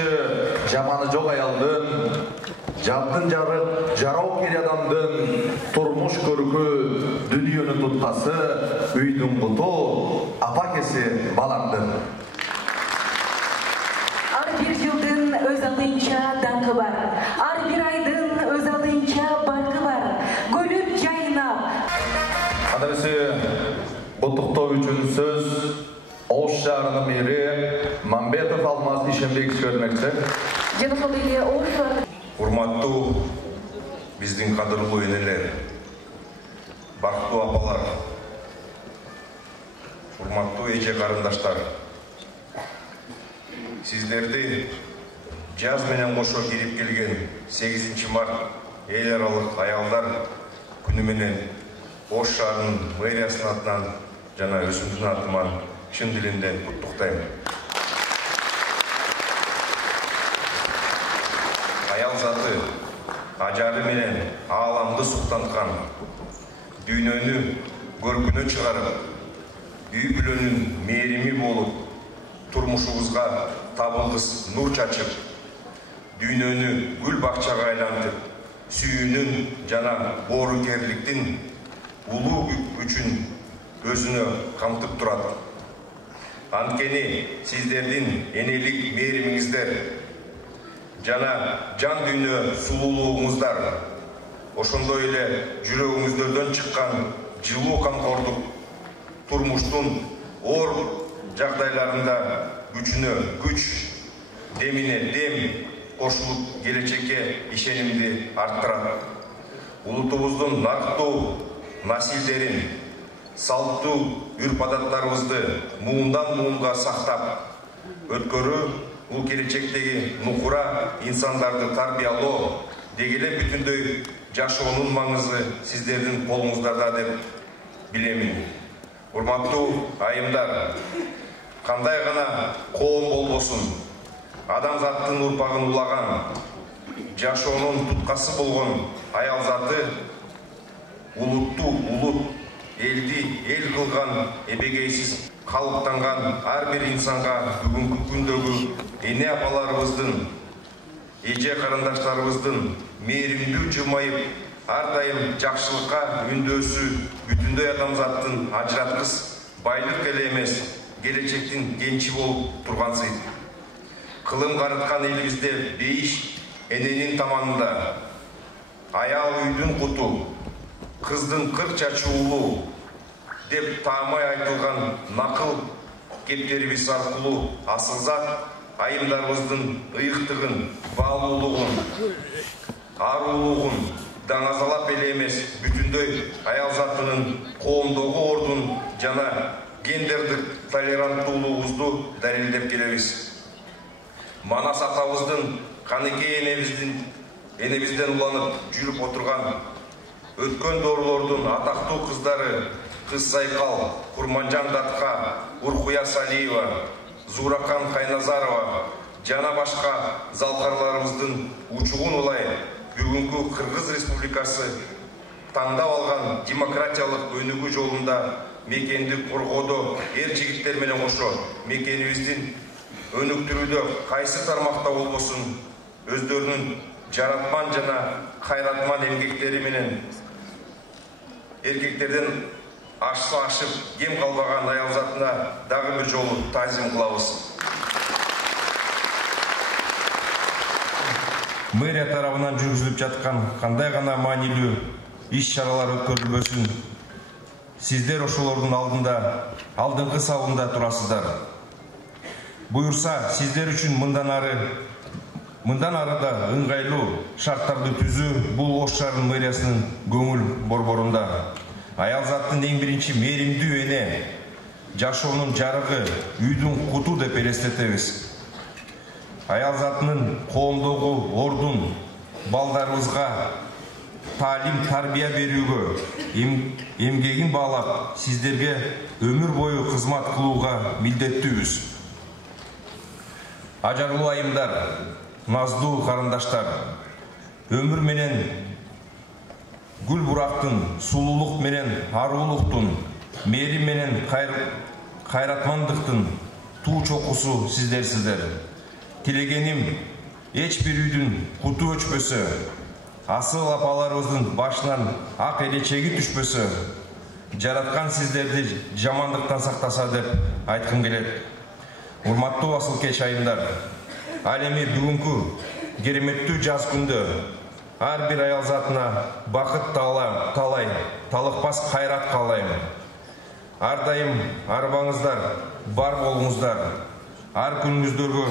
Жакшы жаманы жок аялдын, жандын жарык жароо керек адамдын турмуш көркү, дүнүйөнү туткасы, үйдүн куту, апакеси баламдын. Ар бир жылдын өз алдынча даңкы бар. Ар бир айдын өз алдынча баркы бар. Көлүп жайнап. Адабысы куттуктоо үчүн сөз Ош шаарынын мэри Мамбетов Алмаз Ишембекович көрмөкчү. Урматтуу биздин кадырлуу энелер, бактуу апалар, урматтуу эже карындаштар. Сиздерди жаз менен кошо кирип келген 8 март эл аралык аялдар күнү менен Ош шаарынын мэриясынын атынан жана өзүмдүн атыман чын дилимден куттуктайм. Аял заты ажары менен ааламды суктанткан, дүйнөнү көркүнө чыгарып, үй бүлөнүн мээрими болуп, турмушубузга табылгыс нур чачып, дүйнөнү гүл бакчага айлантып, сүйүүнүн жана боорукерликтин улуу күчүн өзүнө камтып турат. Анткени сиздердин энелик мээримиңиздер жана жан дүйнө сулуулугуңуздар, ошондой эле жүрөгүңүздөрдөн чыккан жылуу камкордук турмуштун оор жагдайларында күчүнө күч, демине дем кошулуп келечекке ишенимди арттырат. Улутубуздун нарктуу насилдерин, салттуу үрп-адаттарыбызды муундан муунга сактап, өткөрүү бул келечектеги нукура инсандарды тарбиялоо, дегеле бүтүндөй жашоонун маңызы сиздердин колуңуздарда деп билемин. Урматтуу айымдар, кандай гана коом болбосун, адамзаттын урпагын улаган, жашоонун туткасы болгон аял заты улутту улут, элди эл кылган эбегейсиз калыптанган ар бир инсанга бүгүнкү күндөгү эне апаларыбыздын, эже карындаштарыбыздын мээримдүү жылмайып, ар дайым жакшылыкка үндөсү бүтүндөй адамзаттын ажыраткыс байлык эле эмес, келечектин кенчи болуп тургансый. Кылым карыткан элибизде бейиш эненин таманында, аял үйдүн куту, кыздын кыр чачуулу деп таамай айтылган накыл кептерибиз аркылуу асылзат айымдарыбыздын ыйыктыгын, баалуулугун, арулугун даңазалап эле эмес, бүтүндөй аял затынын коомдогу ордун жана гендердик толеранттуулугубузду далилдеп келебиз. Манас атабыздын каныкей энебизден уланып жүрүп отурган өткөн доорулордун атактуу кыздары Кыз Сайкал, Курманжан Датка, Уркуя Салиева, Зуракан Кайназарова жана башка залкарларыбыздын учугун улай бүгүнкү Кыргыз Республикасы тандап алган демократиялык өнүгүү жолунда мекенди коргоодо эр жигиттер менен кошо мекенибиздин өнүктүрүүдө кайсы тармакта болбосун өздөрүнүн жаратман жана кайратман эмгектери менен эркектерден ашып кем калбаган аял затына дагы бир жолу таазим кылабыз. Мэрия тарабынан жүргүзүлүп жаткан кандай гана маанилүү иш-чаралар өткөрүлбөсүн, сиздер ошолордун алдыңкы сабында турасыздар. Буюрса, сиздер үчүн мындан ары да ыңгайлуу шарттарды түзүү бул Ош шаарынын мэриясынын көңүл борборунда. Аял заттын эң биринчи мээримдүү эне, жашоонун жарыгы, үйдүн куту деп элестетебиз. Аял затынын коомдогу ордун, балдарыбызга таалим, тарбия берүүгө, эмгегин баалап, сиздерге өмүр бою кызмат кылууга милдеттүүбүз. Ажарлуу айымдар, наздуу карындаштар, өмүр менен гүл бурактын, сулуулук менен арулуктун, мээрим менен кайратмандыктын туу чокусу сиздерсиздер. Тилегеним эч бир үйдүн куту өчпөсө, асыл апаларыбыздын башынан ак элечеги түшпөсө, жараткан сиздерди жамандыктан сактаса деп айткым келет. Урматтуу асыл кеч айымдар, ал эми бүгүнкү кереметтүү жаз күндө ар бир аял затына бакыт талай, талыкпас кайрат каалайм. Ар дайым арбаңыздар бар болуңуздар, ар күнүңүздөргө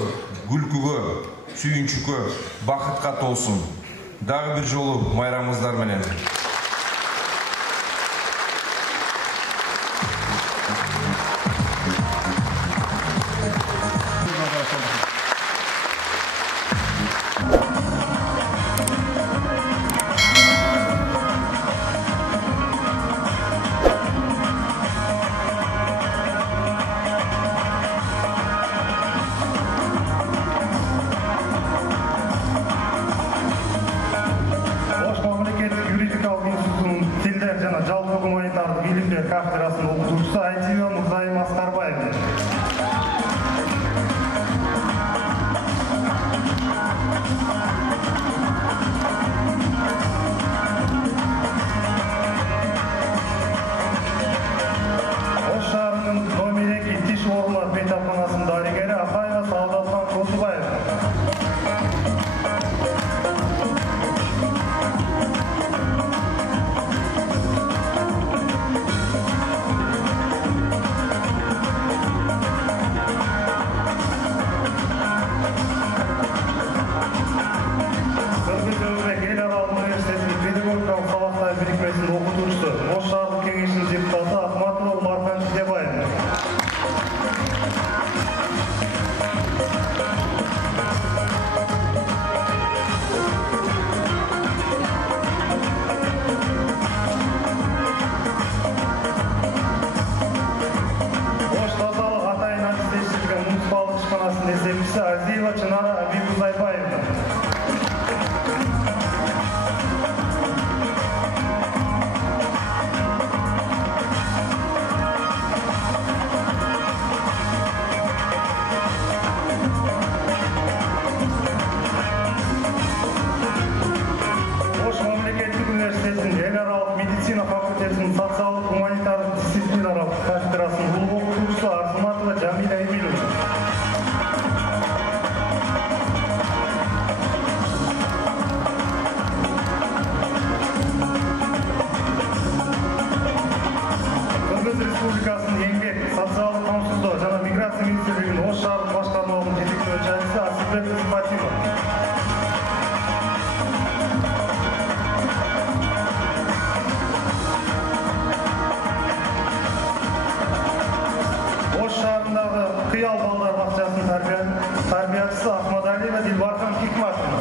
күлкүгө, сүйүнчүккө, бакытка толсун. Дагы бир жолу майрамыңыздар менен. Жалпы гуманитарлык илимдер кафедрасынын окутуучусу Айтиева Мырзайым Аскарбаев. Ош шаарынын номер 2 тиш оорулар бейтапканасынын дарыгери Акаева Саадатхан Косубаев. Birikmesinin okutuvчусу, Ош шаардык кеңешинин депутаты Ахматов Мархан Тидебаев. Ош тазалык атайын адистештирген муниципалдык ишканасынын эсепчиси Азиева Чынара Абибузайбаевна. Медицина факультетinin социалдык гуманитардык дисциплинаралык кафедрасынын улуу окутуучусу Арзыматова Жамиля Эмиловна. Кыргыз Республикасынын эмгек, социалдык камсыздоо жана миграция министрлигинин Ош шаардык башкармалыгынын жетекчиси Асылбек Сыпатимов. Шаарындагы Кыял балдар бакчасынын тарбиячысы Ахмадалиева Дилбархан Хикматовна.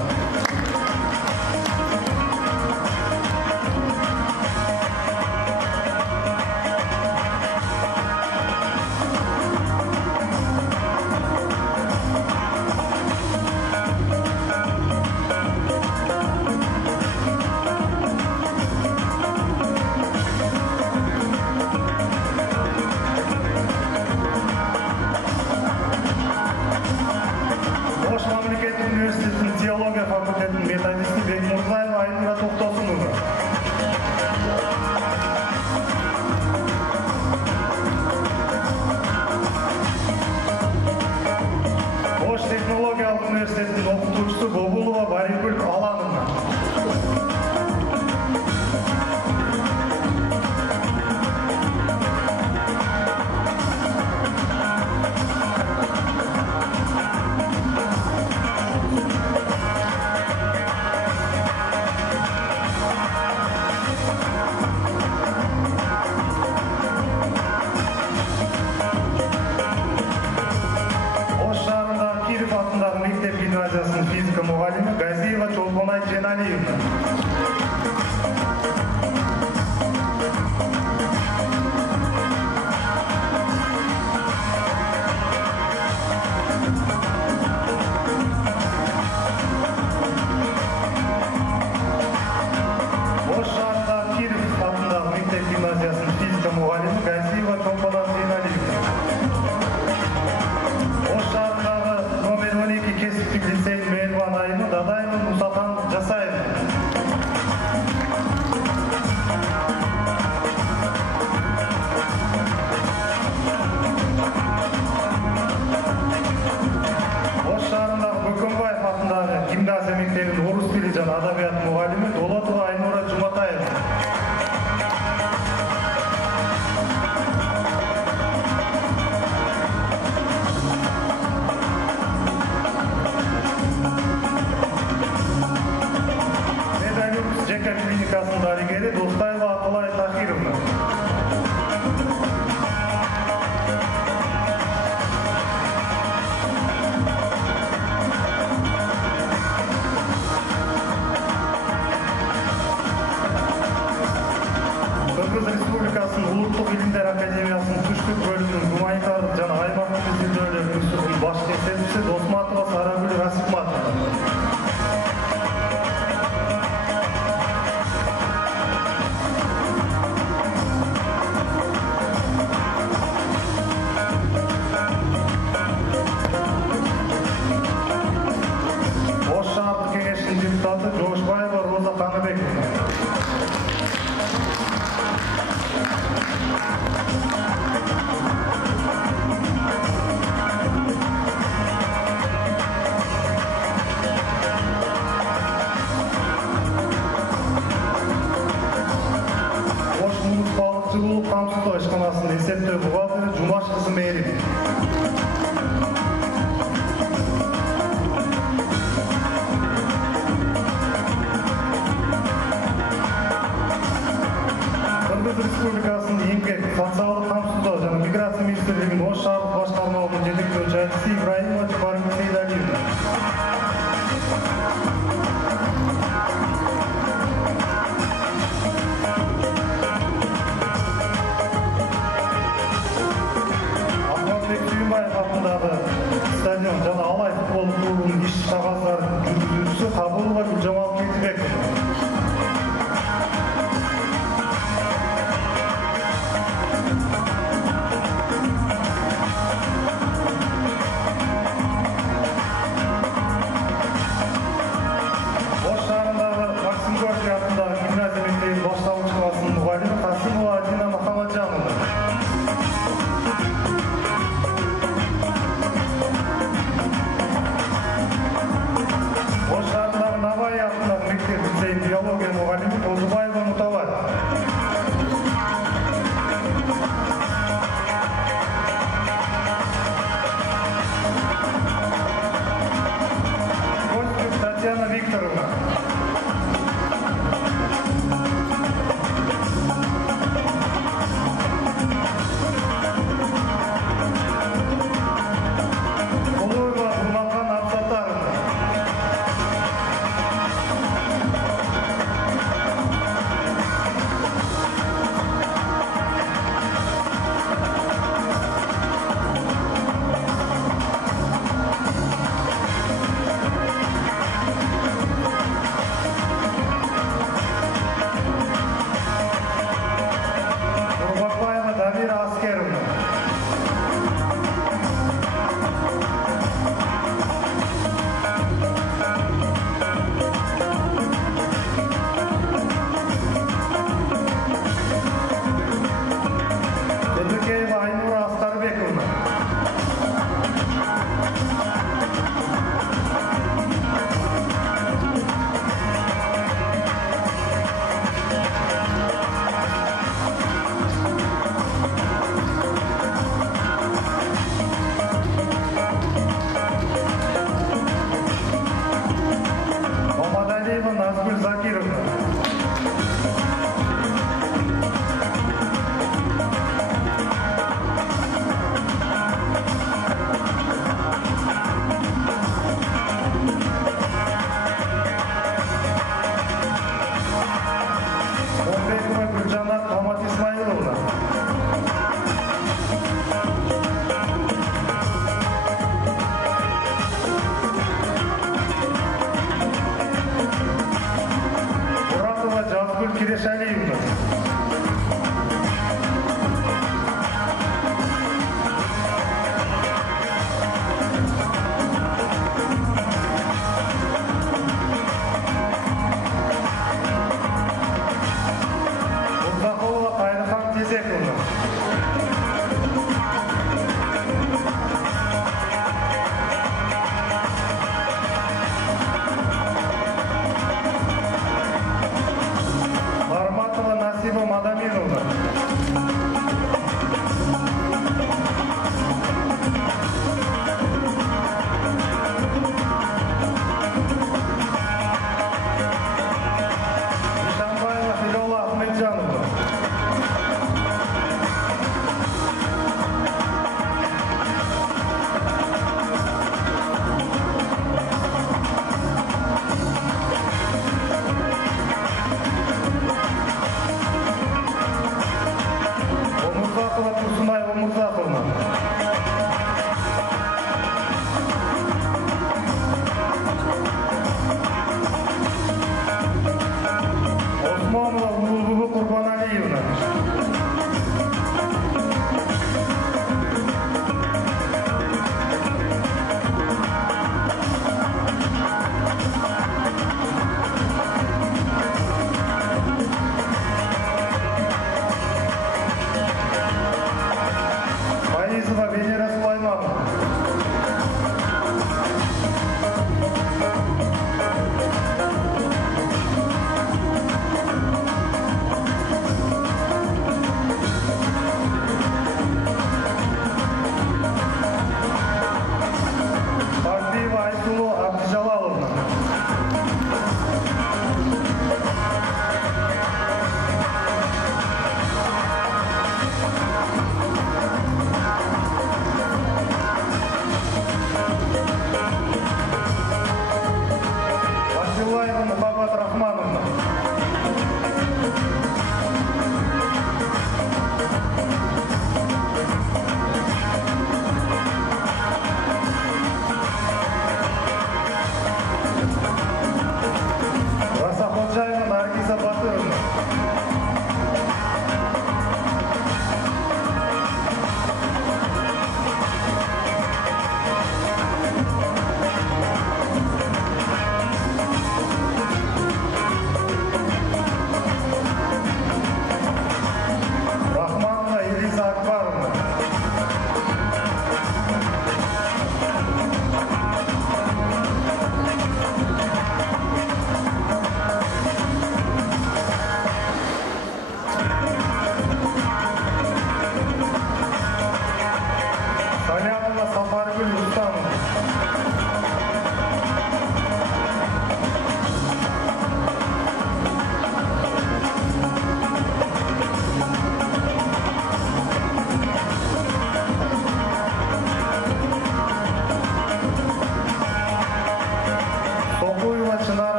Osh билимдер академиясынын түштүк бөлүмүнүн гуманитардык жана аймактык изилдөөлөр институтунун баш эсепчиси Досматова Сарагүл Расипматова. Ош шаардык кеңештин депутаты Жошбаева Роза Таныбекова. Жылуулук камсыздоо ишканасынын эсептөө бухгалтери Жумаш кызы Мээрим. Кыргыз Республикасынын эмгек, социалдык камсыздоо жана миграция министрлигинин Ош шаардык башкармалыгынын жетектөөчүсү Ибраимова Жапаргүл Сейдалиевна. атындагы стадион жана Алай футбол клубунун иш кагаздарын жүргүзүүчүсү Кабылова Гүлжамал Кетибекова.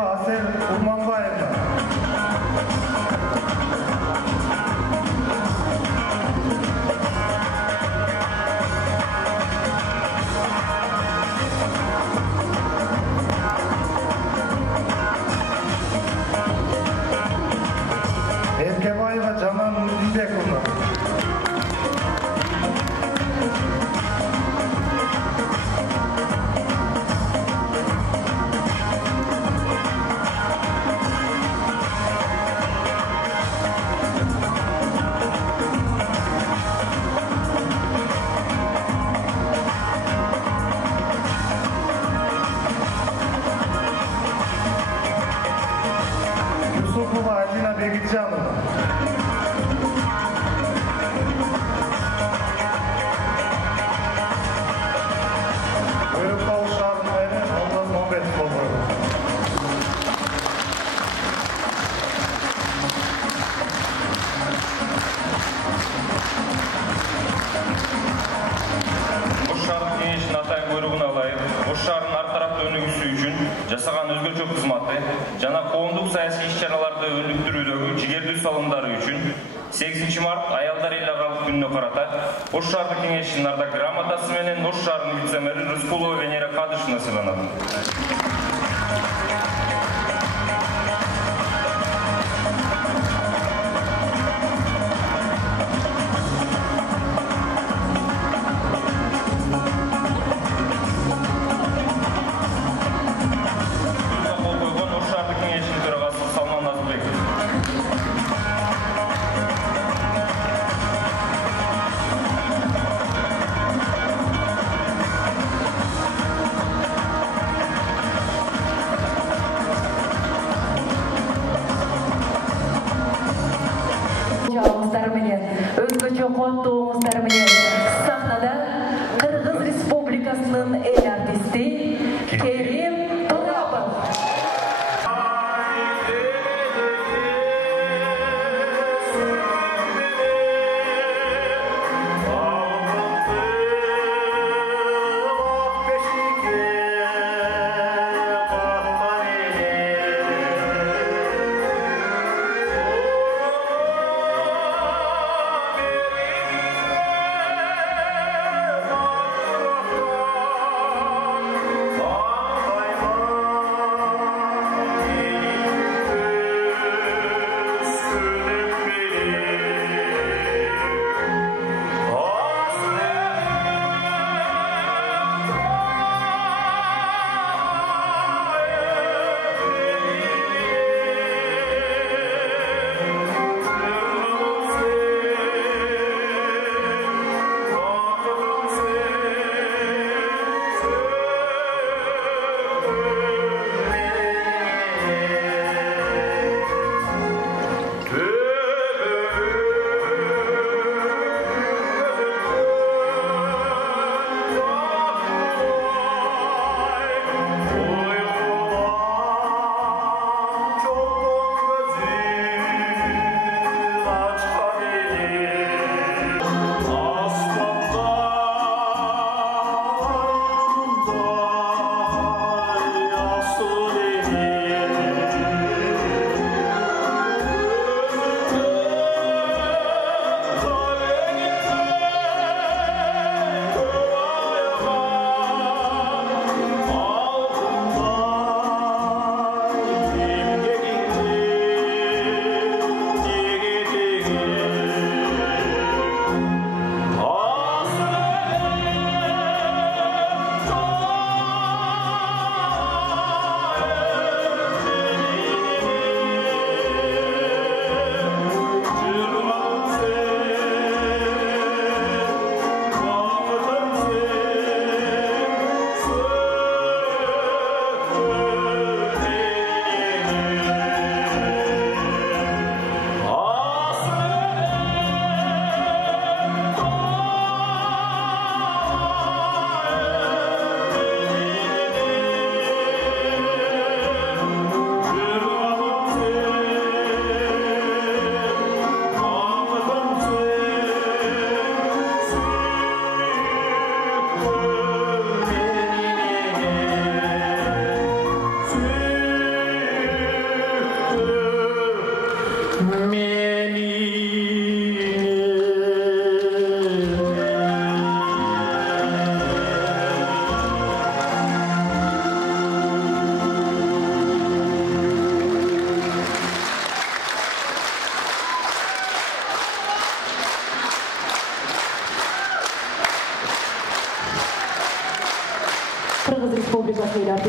Еркебаева Асел Урманбаевна. Еркебаева Жанан Нурбековна. Юсупова Алина Бегитжанова. Өрүктау шаарынын мэрі Олжас Мамбетов болду. Ош шаардык кеңешинин атайын буйругуна ылайык Ош шаарынын ар тараптуу өнүгүүсү үчүн жасаган өзгөчө кызматы жана коомдук саясий иш-чараларды өнүктүрүүдөгү жигердүү салымдары үчүн 8 март аялдар эл аралык күнүнө карата Ош шаардык кеңешинин ардак грамотасы менен Ош шаарынын вице-мэри Рыскулова Венера Кадышевна сыйланат.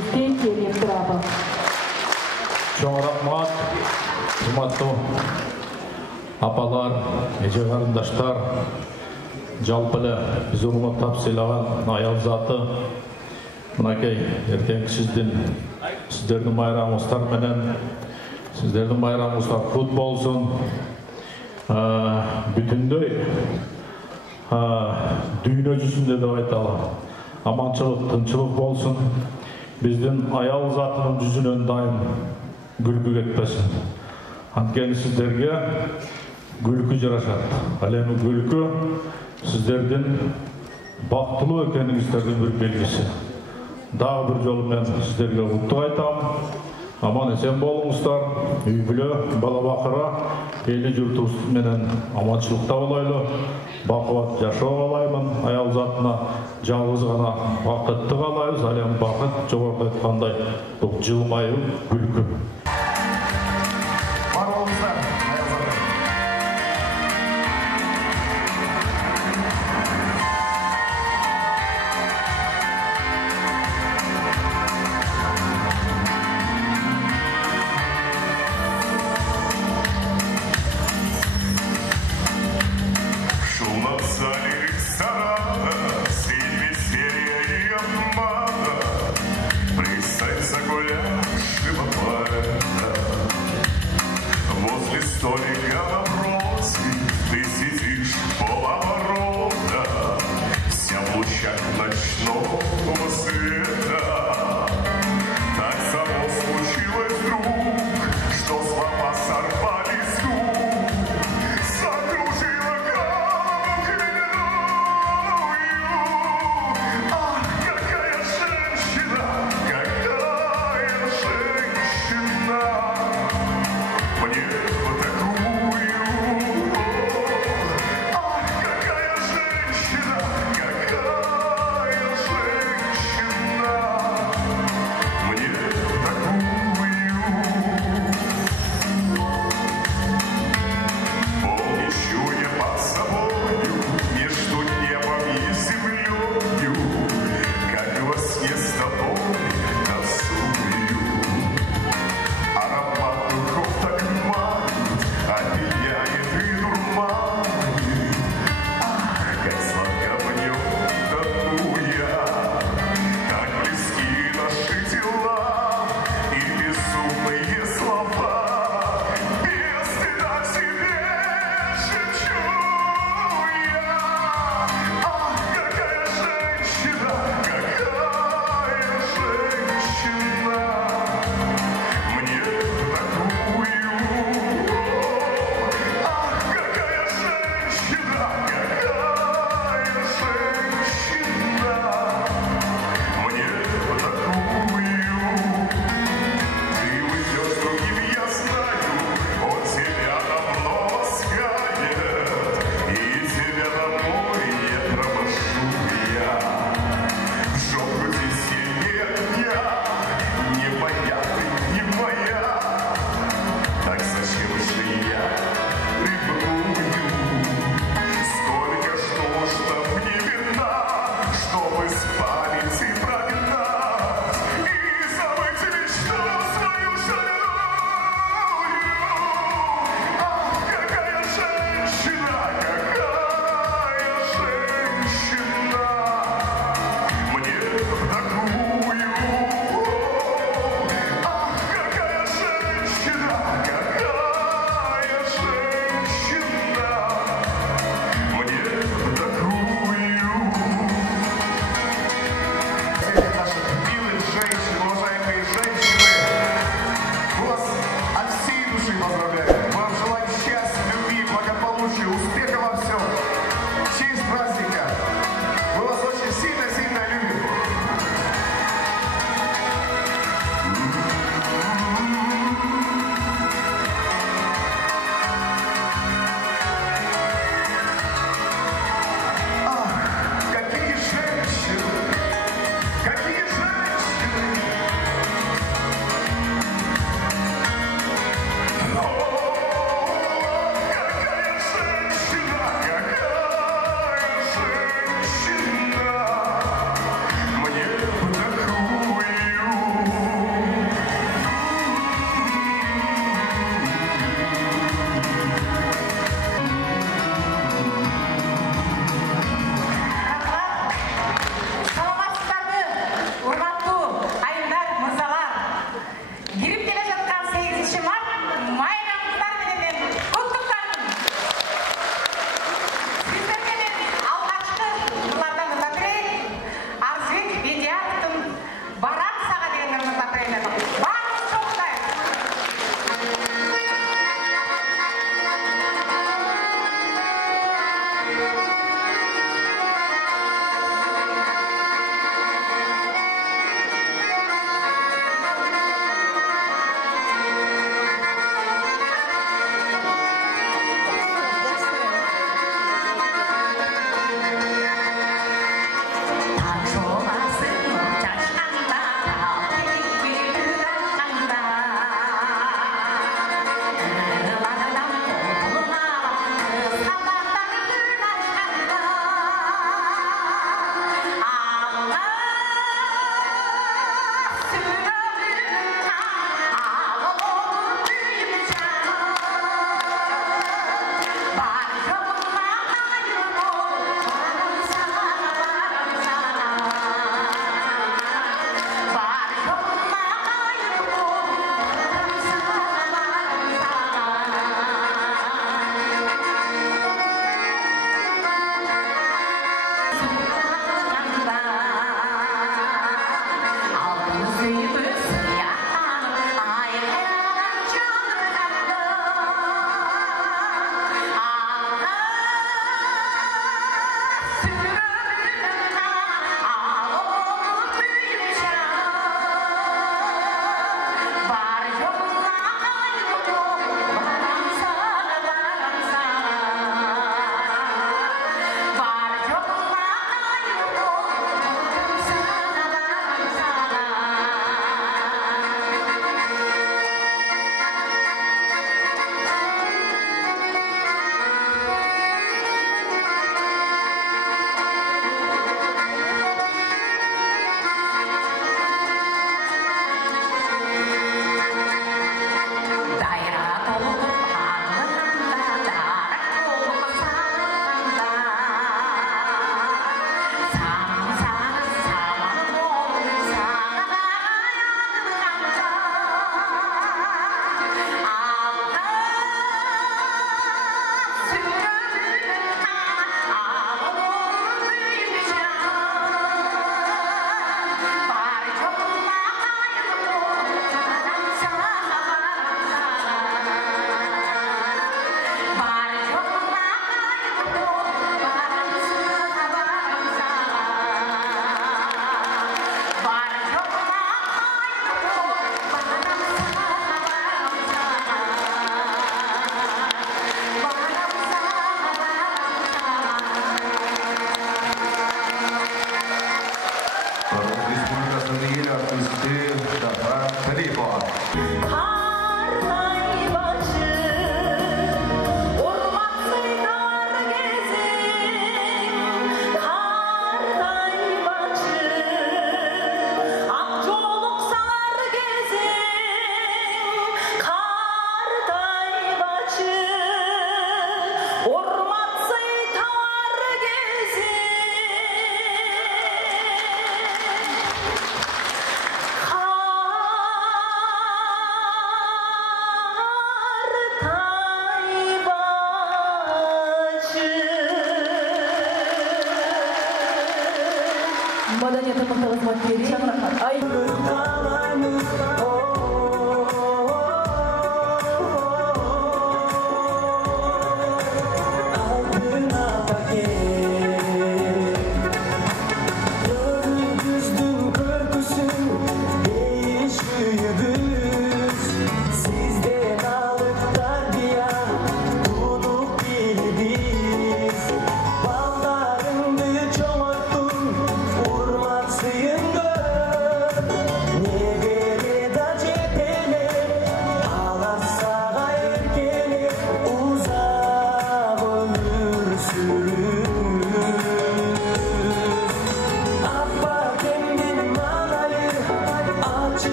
Sizге келіп тұрады. Чоң рахмат, құрметті апалар, эже қарындаштар, жалпылы біз урматтап сыйлаған аял заты, мынакей ертеңгі сіздердің байрамыңыздар менен, сіздердің байрамыңыздар құт болсын. Бүтіндей дүйнө жүзінде деп айталы. Аманчылық, тынчылық болсын. Біздің аял затының жүзінен дайым күлкі кетпесін. Анткени сіздерге күлкі жарашат. Ал эми күлкі сіздердің бактылуу экениңиздердин бир белгиси. Дагы бир жолу мен сіздерге куттук айтам. Аман есен болуңуздар, үй бүлө, бала бакыра, эли журтубуз менен аманчылыкта болойлу, бакубат жашоо каалаймын. Аял затына жалгыз гана бакытты каалайбыз. Ал эми бакыт жогорку айткандай бул жылмайуу күлкү. Мне вот такую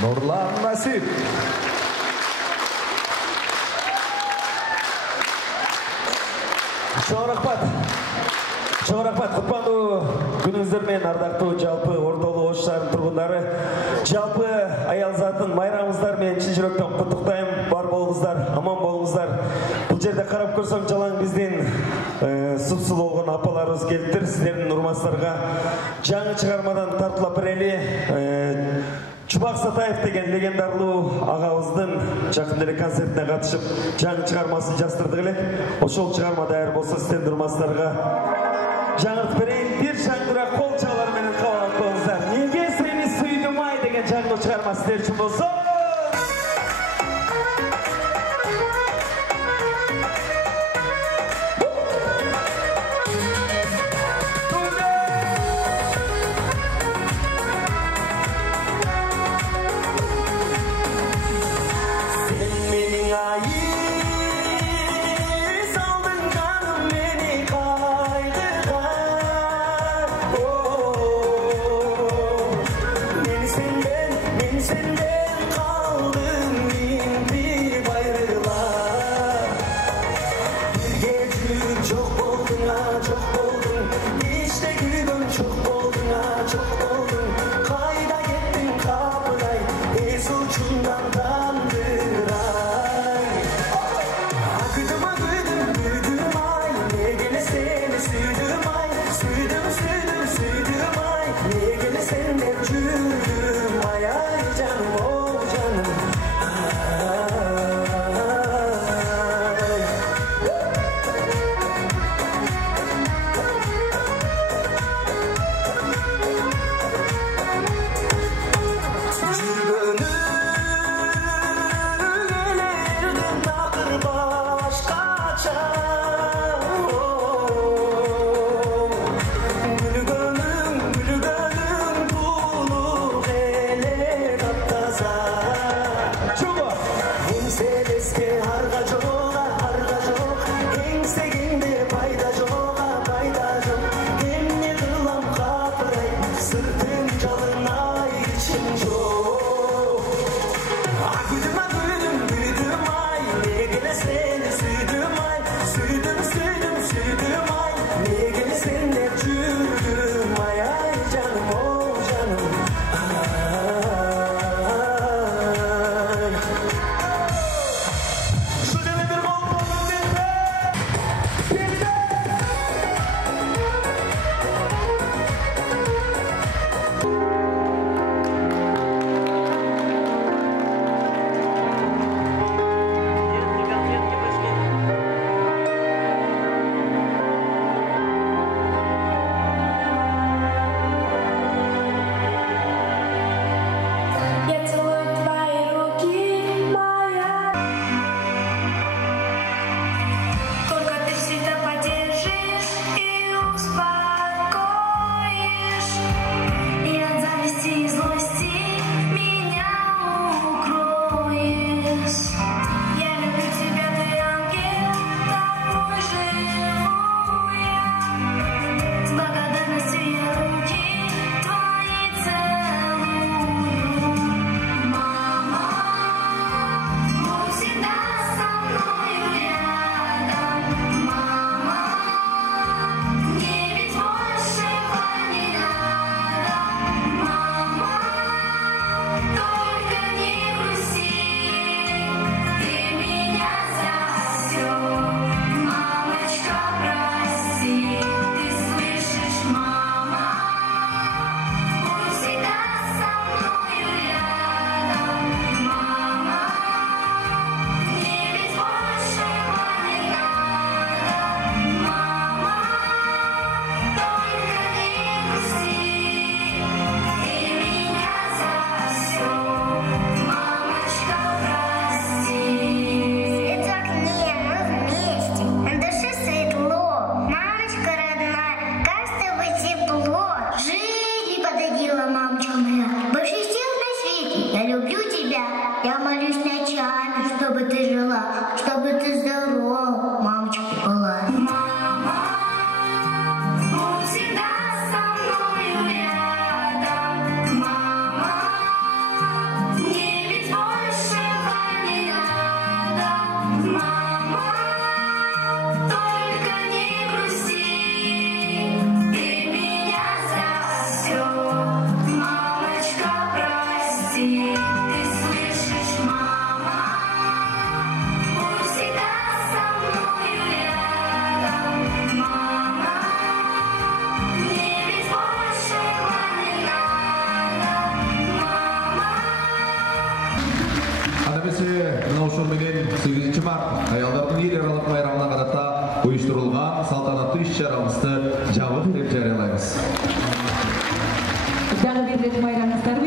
Nurlan Nasip. Чоң рахмат, кутмандуу күнүңүздөр менен ардактуу жалпы Ордолуу Ош шаарынын тургундары. Жалпы аял затын майрамыңыздар менен чын жүрөктөн куттуктайм. Бар болуңуздар, аман болуңуздар. Бул жерде карап көрсөм жалаң биздин супсулуу болгон апаларыбыз келиптир. Сиздердин урматтарга жаңы чыгармадан тартылап берели. Чубак Сатаев деген легендарлуу агабыздын жакында эле концертине катышып, жаңы чыгармасын жастырдык элек. Ошол чыгарма даяр болсо сиздердин урматтарга жаңыртып берейин. Бир шаңдыра кол чалар менен кабыл алып коюңуздар. Неге сени сүйдүм ай деген жаңы чыгарма сиздер үчүн болсо. Yeah. Дагы бир ирет майрамыңыздар